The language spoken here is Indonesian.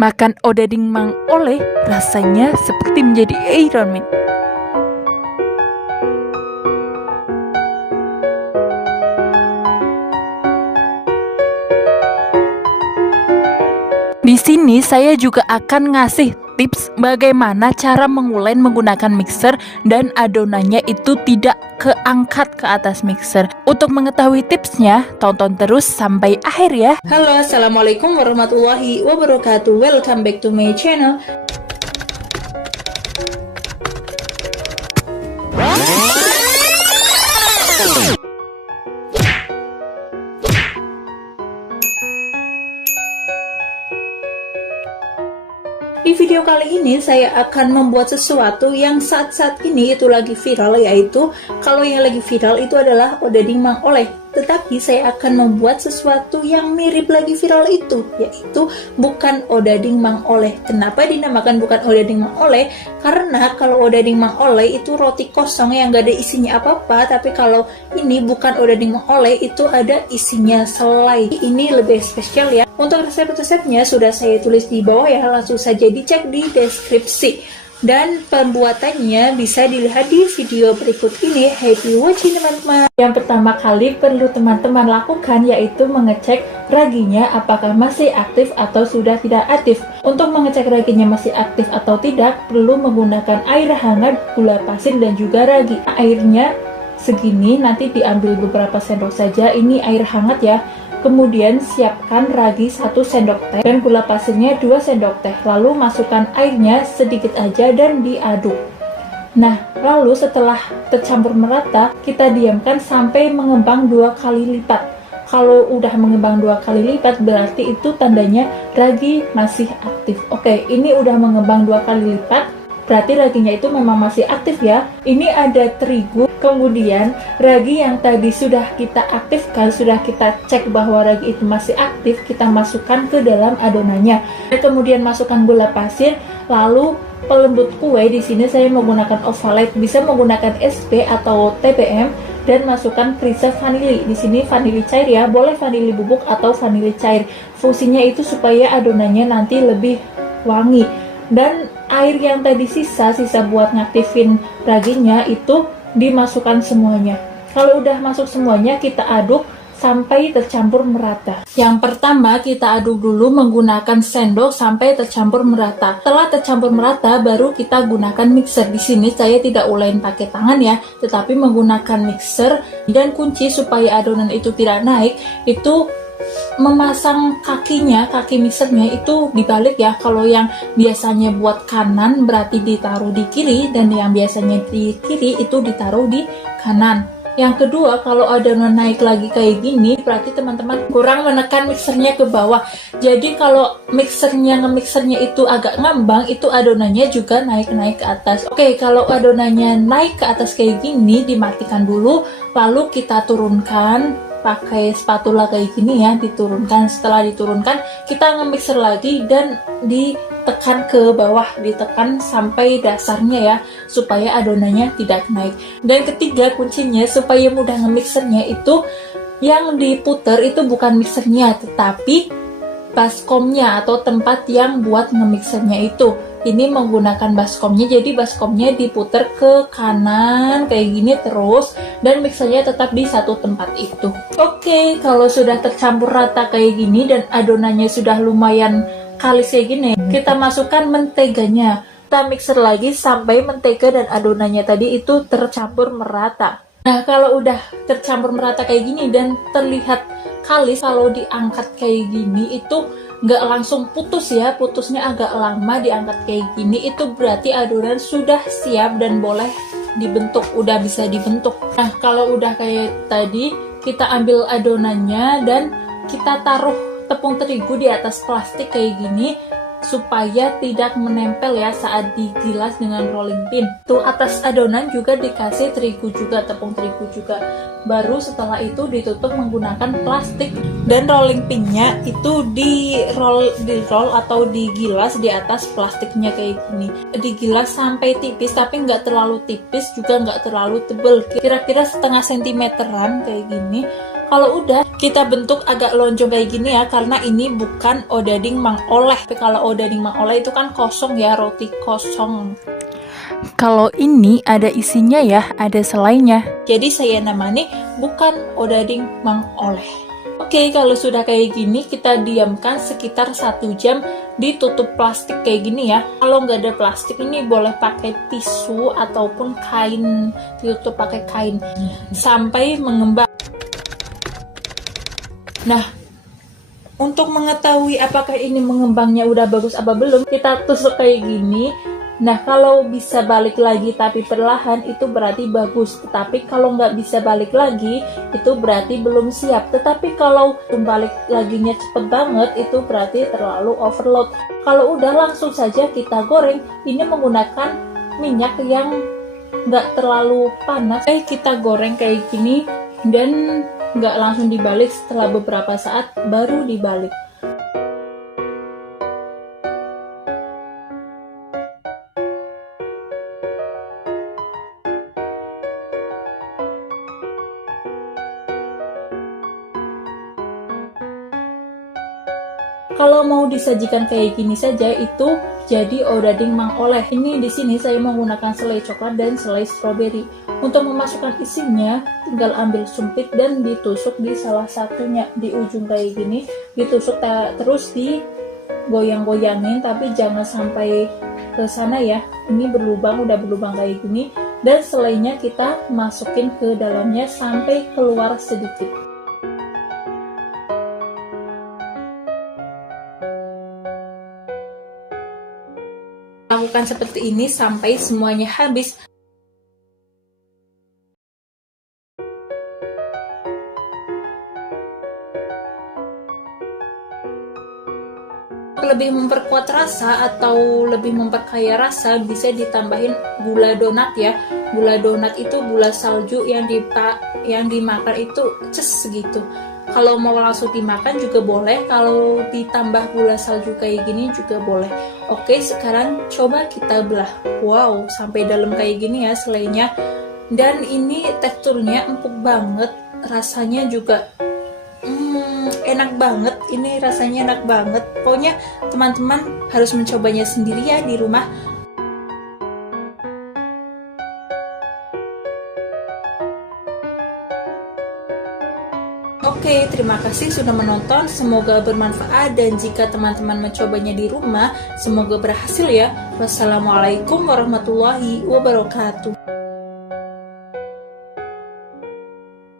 Makan odading Mang Oleh rasanya seperti menjadi Iron Man. Di sini saya juga akan ngasih tips bagaimana cara mengulek menggunakan mixer dan adonannya itu tidak keangkat ke atas mixer. Untuk mengetahui tipsnya, tonton terus sampai akhir ya. Halo, assalamualaikum warahmatullahi wabarakatuh. Welcome back to my channel. Di video kali ini saya akan membuat sesuatu yang saat-saat ini itu lagi viral, yaitu kalau yang lagi viral itu adalah odading Mang Oleh. Tetapi saya akan membuat sesuatu yang mirip lagi viral itu, yaitu bukan odading Mang Oleh. Kenapa dinamakan bukan odading Mang Oleh? Karena kalau odading Mang Oleh itu roti kosong yang gak ada isinya apa-apa, tapi kalau ini bukan odading Mang Oleh, itu ada isinya selai. Ini lebih spesial ya. Untuk resep-resepnya sudah saya tulis di bawah ya, langsung saja dicek di deskripsi. Dan pembuatannya bisa dilihat di video berikut ini. Happy watching teman-teman. Yang pertama kali perlu teman-teman lakukan yaitu mengecek raginya apakah masih aktif atau sudah tidak aktif. Untuk mengecek raginya masih aktif atau tidak, perlu menggunakan air hangat, gula pasir dan juga ragi. Airnya segini, nanti diambil beberapa sendok saja. Ini air hangat ya. Kemudian siapkan ragi 1 sendok teh dan gula pasirnya 2 sendok teh. Lalu masukkan airnya sedikit aja dan diaduk. Nah, lalu setelah tercampur merata, kita diamkan sampai mengembang 2 kali lipat. Kalau udah mengembang 2 kali lipat, berarti itu tandanya ragi masih aktif. Oke, ini udah mengembang 2 kali lipat, berarti raginya itu memang masih aktif ya. Ini ada terigu. Kemudian ragi yang tadi sudah kita aktifkan, sudah kita cek bahwa ragi itu masih aktif, kita masukkan ke dalam adonannya. Dan kemudian masukkan gula pasir, lalu pelembut kue. Di sini saya menggunakan ovalite, bisa menggunakan SP atau TBM, dan masukkan perisa vanili. Di sini vanili cair ya, boleh vanili bubuk atau vanili cair. Fungsinya itu supaya adonannya nanti lebih wangi. Dan air yang tadi sisa buat ngaktifin raginya itu dimasukkan semuanya. Kalau udah masuk semuanya, kita aduk sampai tercampur merata. Yang pertama, kita aduk dulu menggunakan sendok sampai tercampur merata. Setelah tercampur merata, baru kita gunakan mixer. Di sini saya tidak ulein pakai tangan ya, tetapi menggunakan mixer. Dan kunci supaya adonan itu tidak naik, itu memasang kakinya, kaki mixernya itu dibalik ya. Kalau yang biasanya buat kanan berarti ditaruh di kiri, dan yang biasanya di kiri itu ditaruh di kanan. Yang kedua, kalau adonan naik lagi kayak gini, berarti teman-teman kurang menekan mixernya ke bawah. Jadi kalau nge-mixernya itu agak ngambang, itu adonannya juga naik-naik ke atas. Oke, kalau adonannya naik ke atas kayak gini, dimatikan dulu, lalu kita turunkan pakai spatula kayak gini ya, diturunkan. Setelah diturunkan, kita nge-mixer lagi dan ditekan ke bawah, ditekan sampai dasarnya ya, supaya adonannya tidak naik. Dan ketiga kuncinya supaya mudah nge-mixernya itu, yang diputer itu bukan mixernya, tetapi baskomnya atau tempat yang buat nge-mixernya itu. Ini menggunakan baskomnya, jadi baskomnya diputer ke kanan kayak gini terus, dan mixernya tetap di satu tempat itu. Oke, kalau sudah tercampur rata kayak gini dan adonannya sudah lumayan kalis kayak gini, kita masukkan menteganya. Kita mixer lagi sampai mentega dan adonannya tadi itu tercampur merata. Nah, kalau udah tercampur merata kayak gini dan terlihat kalis, kalau diangkat kayak gini itu nggak langsung putus ya, putusnya agak lama. Diangkat kayak gini itu berarti adonan sudah siap dan boleh dibentuk, udah bisa dibentuk. Nah, kalau udah kayak tadi, kita ambil adonannya dan kita taruh tepung terigu di atas plastik kayak gini supaya tidak menempel ya saat digilas dengan rolling pin. Tuh, atas adonan juga dikasih terigu juga, tepung terigu juga. Baru setelah itu ditutup menggunakan plastik, dan rolling pinnya itu di roll atau digilas di atas plastiknya kayak gini. Digilas sampai tipis, tapi nggak terlalu tipis juga nggak terlalu tebel, kira-kira setengah sentimeteran kayak gini. Kalau udah kita bentuk agak lonjong kayak gini ya, karena ini bukan odading Mang Oleh. Tapi kalau odading Mang Oleh itu kan kosong ya, roti kosong. Kalau ini ada isinya ya, ada selainya. Jadi saya namanya bukan odading Mang Oleh. Oke, kalau sudah kayak gini kita diamkan sekitar 1 jam, ditutup plastik kayak gini ya. Kalau nggak ada plastik ini boleh pakai tisu ataupun kain, ditutup pakai kain sampai mengembang. Nah, untuk mengetahui apakah ini mengembangnya udah bagus apa belum, kita tusuk kayak gini. Nah, kalau bisa balik lagi tapi perlahan, itu berarti bagus. Tetapi kalau nggak bisa balik lagi, itu berarti belum siap. Tetapi kalau balik laginya cepet banget, itu berarti terlalu overload. Kalau udah langsung saja kita goreng, ini menggunakan minyak yang nggak terlalu panas. Kita goreng kayak gini, dan nggak langsung dibalik, setelah beberapa saat baru dibalik. Kalau mau disajikan kayak gini saja, itu jadi odading Mang Oleh. Ini di sini saya menggunakan selai coklat dan selai stroberi. Untuk memasukkan isinya, tinggal ambil sumpit dan ditusuk di salah satunya, di ujung kayak gini. Ditusuk terus digoyang-goyangin, tapi jangan sampai ke sana ya. Ini berlubang, udah berlubang kayak gini. Dan selainya kita masukin ke dalamnya sampai keluar sedikit. Lakukan seperti ini sampai semuanya habis. Lebih memperkuat rasa atau lebih memperkaya rasa, bisa ditambahin gula donat ya. Gula donat itu gula salju yang dimakan itu gitu. Kalau mau langsung dimakan juga boleh, kalau ditambah gula salju kayak gini juga boleh. Oke, sekarang coba kita belah. Wow, sampai dalam kayak gini ya selainya. Dan ini teksturnya empuk banget, rasanya juga enak banget. Ini rasanya enak banget. Pokoknya teman-teman harus mencobanya sendiri ya di rumah. Oke, terima kasih sudah menonton. Semoga bermanfaat, dan jika teman-teman mencobanya di rumah, semoga berhasil ya. Wassalamualaikum warahmatullahi wabarakatuh.